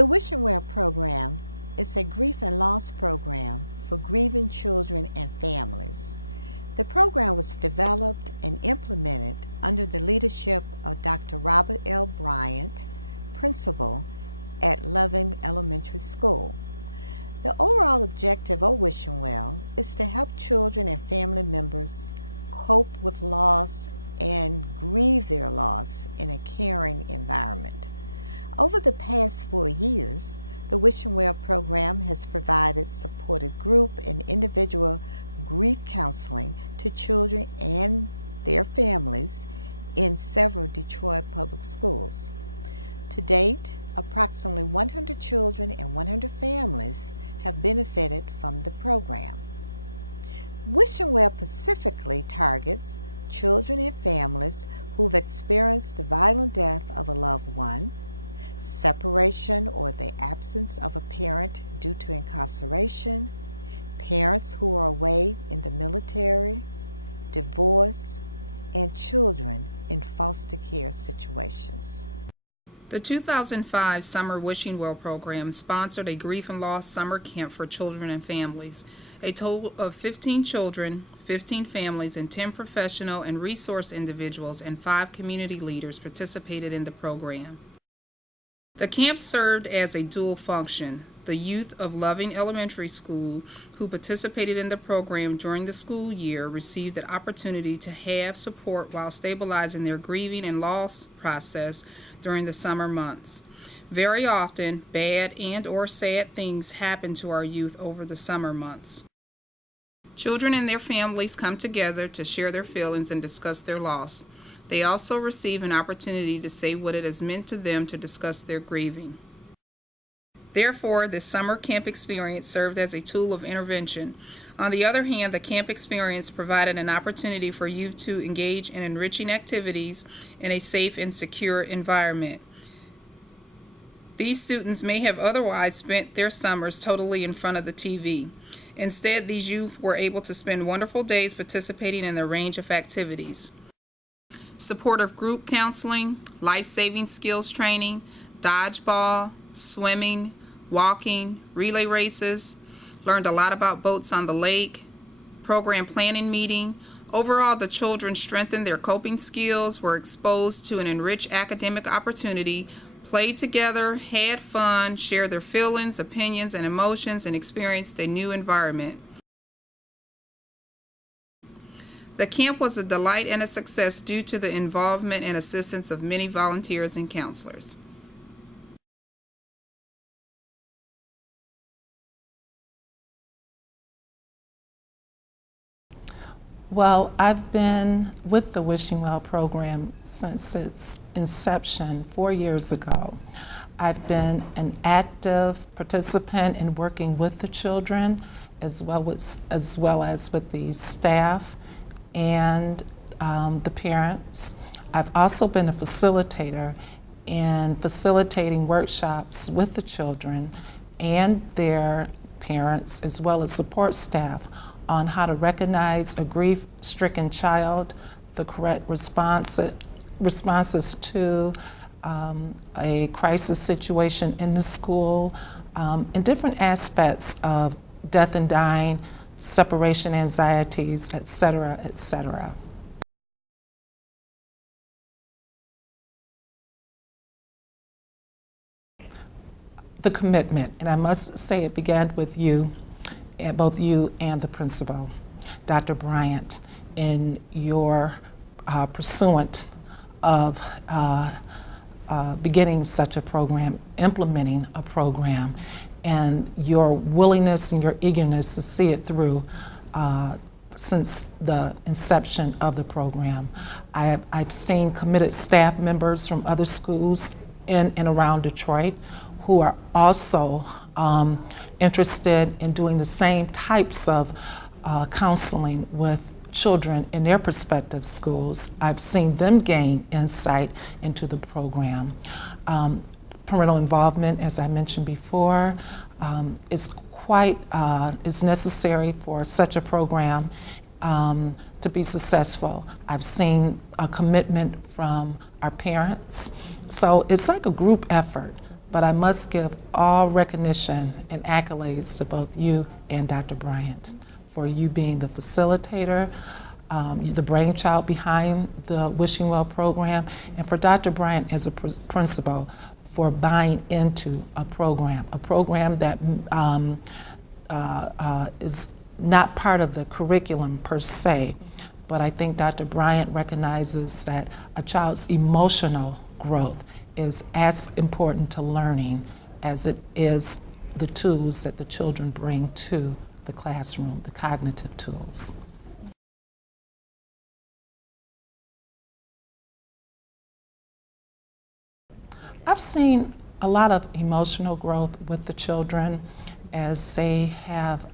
The Wish and Well program is a grief and loss program for grieving children and families. The program was developed and implemented under the leadership of Dr. Robert L. Bryant, principal at Loving Elementary School. The overall objective of Wish and Well is to help children and family members cope with loss and grieve their loss in a caring environment. Over the past 4 years, the Wish and Well program has provided supported group and individual grief counseling to children and their families in several Detroit public schools. To date, approximately 100 children and 100 families have benefited from the program. Wish and Well specifically targets children and families who've experienced the violent death of a loved one, separation or the absence of a parent due to incarceration, parents who are away in the military, divorce, and children in foster care situations. The 2005 Summer Wishing Well program sponsored a grief and loss summer camp for children and families. A total of 15 children, 15 families, and 10 professional and resource individuals and 5 community leaders participated in the program. The camp served as a dual function. The youth of Loving Elementary School who participated in the program during the school year received an opportunity to have support while stabilizing their grieving and loss process during the summer months. Very often, bad and/or sad things happen to our youth over the summer months. Children and their families come together to share their feelings and discuss their loss. They also receive an opportunity to say what it has meant to them to discuss their grieving. Therefore, this summer camp experience served as a tool of intervention. On the other hand, the camp experience provided an opportunity for youth to engage in enriching activities in a safe and secure environment. These students may have otherwise spent their summers totally in front of the TV. Instead, these youth were able to spend wonderful days participating in a range of activities. Supportive group counseling, life-saving skills training, dodgeball, swimming, walking, relay races, learned a lot about boats on the lake, program planning meeting. Overall, the children strengthened their coping skills, were exposed to an enriched academic opportunity, played together, had fun, shared their feelings, opinions, and emotions, and experienced a new environment. The camp was a delight and a success due to the involvement and assistance of many volunteers and counselors. Well, I've been with the Wishing Well program since its inception 4 years ago. I've been an active participant in working with the children as well as with the staff and the parents. I've also been a facilitator in facilitating workshops with the children and their parents as well as support staff on how to recognize a grief-stricken child, the correct responses to a crisis situation in the school, and different aspects of death and dying, separation anxieties, et cetera, et cetera. The commitment, and I must say it began with you, both you and the principal, Dr. Bryant, in your pursuant of beginning such a program, implementing a program, and your willingness and your eagerness to see it through since the inception of the program. I've seen committed staff members from other schools in and around Detroit who are also interested in doing the same types of counseling with children in their prospective schools. I've seen them gain insight into the program. Parental involvement, as I mentioned before, is necessary for such a program to be successful. I've seen a commitment from our parents. So it's like a group effort but I must give all recognition and accolades to both you and Dr. Bryant for you being the facilitator, the brainchild behind the Wishing Well program, and for Dr. Bryant as a principal for buying into a program that is not part of the curriculum per se, but I think Dr. Bryant recognizes that a child's emotional growth is as important to learning as it is the tools that the children bring to the classroom, the cognitive tools. I've seen a lot of emotional growth with the children as they have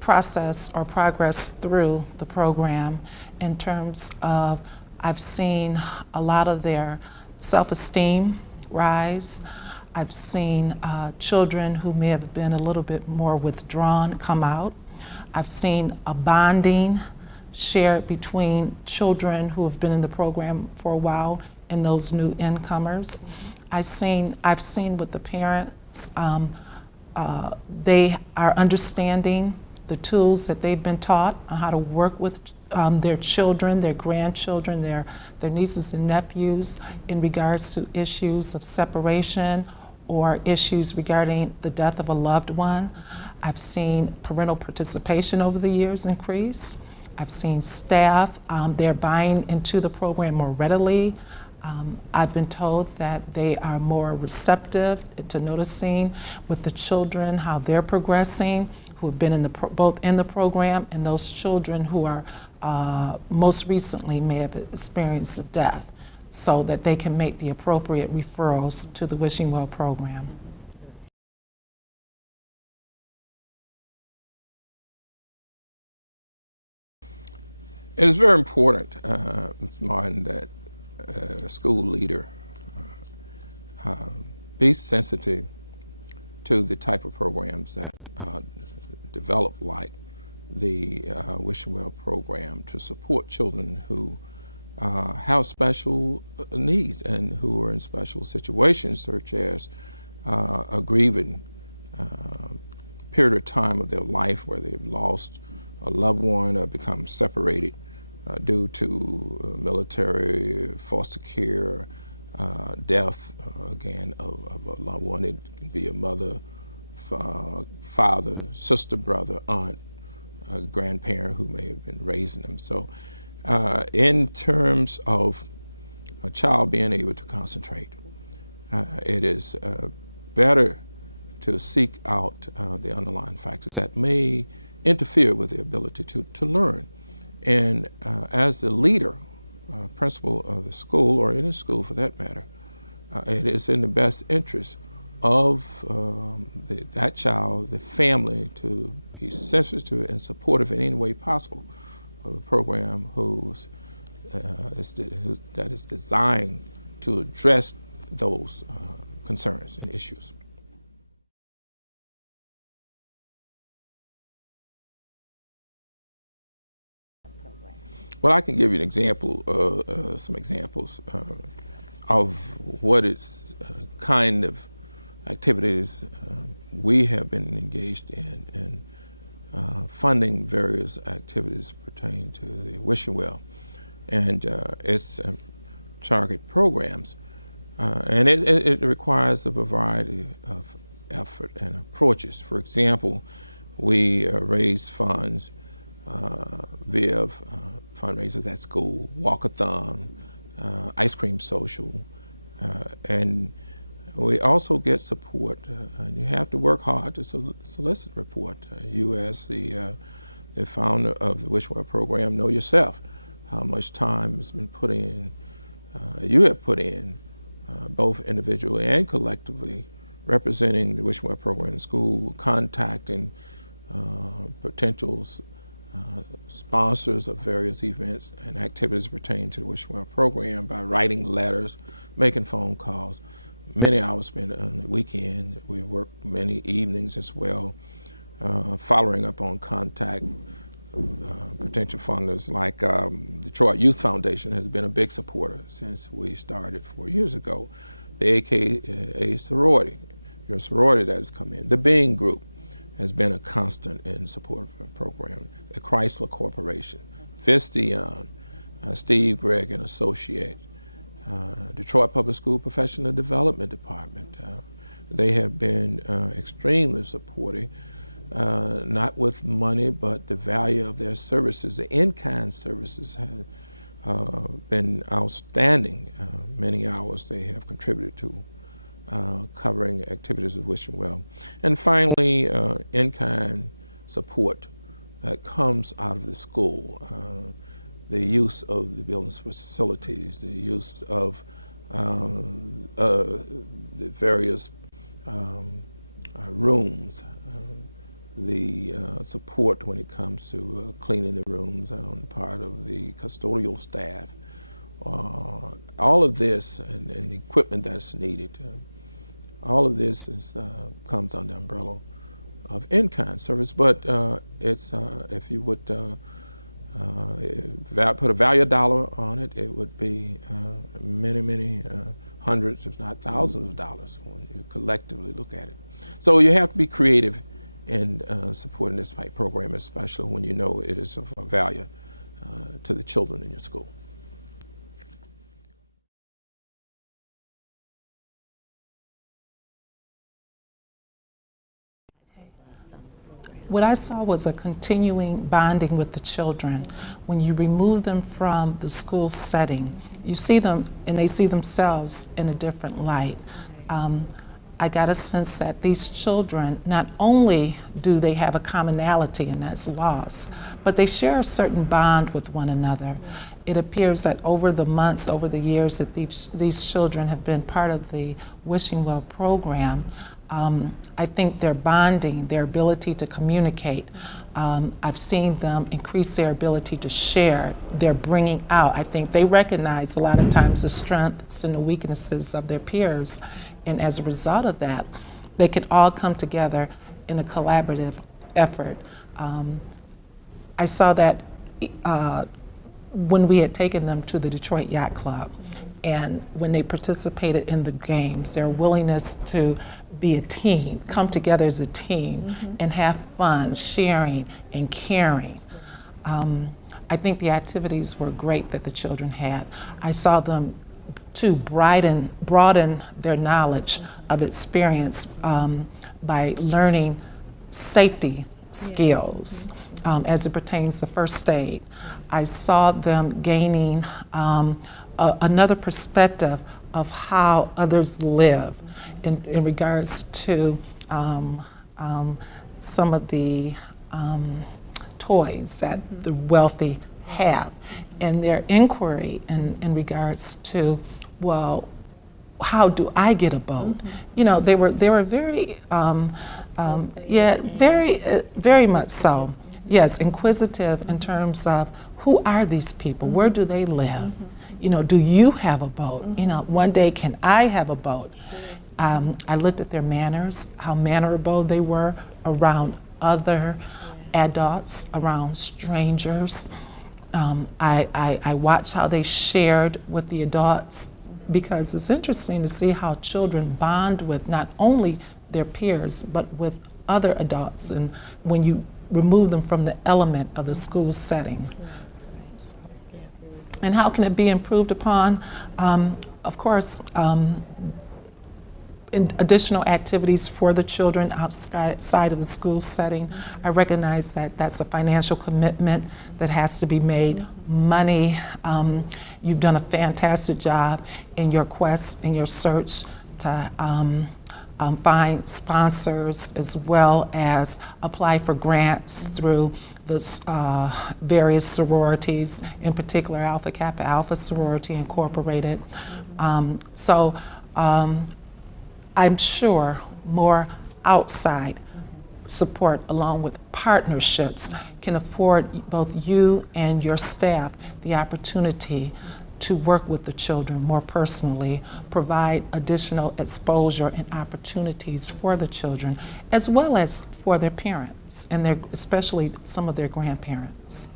processed or progressed through the program in terms of I've seen a lot of their self-esteem rise. I've seen children who may have been a little bit more withdrawn come out. I've seen a bonding shared between children who have been in the program for a while and those new incomers. I've seen with the parents, they are understanding the tools that they've been taught on how to work with their children, their grandchildren, their nieces and nephews in regards to issues of separation or issues regarding the death of a loved one. I've seen parental participation over the years increase. I've seen staff, they're buying into the program more readily. I've been told that they are more receptive to noticing with the children how they're progressing, who have been in both in the program, and those children who are most recently may have experienced a death, so that they can make the appropriate referrals to the Wishing Well program. It is very important, Ms. Martin, that a school leader be sensitive to the type of programs that develop, like the Wishing Well program, to support children who have special needs and who are in special situations, such as a grieving period of time of their life where they've lost a loved one or become separated due to military, foster care, death, again, of a loved one. It can be a mother, father, sister, brother, aunt, a grandparent who may have been raising them. So in terms of a child being able to concentrate, it is better to seek out the underlying factors that may interfere with the ability to learn. And as the leader, principal of the school, or any school for that matter, it is in the best interest of that child, the family, to be sensitive and supportive in any way possible of a program that is designed to address those concerns and issues. Well, I can give you an example, some examples of what is kind of activities we have been engaged in funding various activities pertaining to the Wishing Well and its target programs. And it requires a variety of effort and approaches. For example, we raise funds via fundraisers at school, walkathon, ice cream social, and we also get support. And you have to work hard to solicit support. You, as the founder of the Wishing Well program, know yourself how much time has been put in. You have put in, both individually and collectively, representing the Wishing Well program in school, contacting potential sponsors of various events and activities pertaining to the Wishing Well program by writing letters, making phone calls. Many hours spent on the weekend. We work many evenings as well, following up on contact potential funders like Detroit Youth Foundation has been a big supporter since we started 4 years ago. The AKA sorority, your sorority that has come in. The Being Group has been a constant in support of the program. The Chrysler Corporation, Visteon, Steve Gregg and Associates, Detroit Public School Professional Development Department. They have been extremely supportive, not with money, but the value of their services. The in-kind services have been outstanding. Many hours they have contributed to covering activities of Wishing Well. And finally, in-kind support that comes out of the school. The use of the buildings facilities, the use of the various rooms, the support when it comes to cleaning the rooms on the part of the custodial staff. All of this and the equipment that's needed, all of this comes under the umbrella of in-kind service, but it's, if you would put a value dollar on it, it would be many hundreds, if not thousands of dollars when you collectively look at it. So you have to be creative in supporting this type program, especially when you know it is of value to the children in your school. What I saw was a continuing bonding with the children. When you remove them from the school setting, you see them and they see themselves in a different light. I got a sense that these children, not only do they have a commonality, and that's loss, but they share a certain bond with one another. It appears that over the months, over the years that these children have been part of the Wishing Well program, I think their bonding, their ability to communicate, I've seen them increase their ability to share, their bringing out. I think they recognize a lot of times the strengths and the weaknesses of their peers, and as a result of that, they can all come together in a collaborative effort. I saw that when we had taken them to the Detroit Yacht Club, and when they participated in the games, their willingness to be a team, come together as a team, and have fun, sharing and caring. I think the activities were great that the children had. I saw them to broaden their knowledge of experience by learning safety skills as it pertains to first aid. I saw them gaining another perspective of how others live in regards to some of the toys that the wealthy have, and their inquiry in regards to, well, how do I get a boat? You know, they were very, very much so. Yes, inquisitive in terms of who are these people? Where do they live? You know, do you have a boat? You know, one day can I have a boat? I looked at their manners, how mannerable they were around other adults, around strangers. I watched how they shared with the adults, because it's interesting to see how children bond with not only their peers, but with other adults, and when you remove them from the element of the school setting. And how can it be improved upon? Of course, in additional activities for the children outside of the school setting. I recognize that that's a financial commitment that has to be made. Money, you've done a fantastic job in your quest, in your search to find sponsors, as well as apply for grants through the various sororities, in particular Alpha Kappa Alpha Sorority Incorporated. So I'm sure more outside support along with partnerships can afford both you and your staff the opportunity to work with the children more personally, provide additional exposure and opportunities for the children, as well as for their parents and especially some of their grandparents.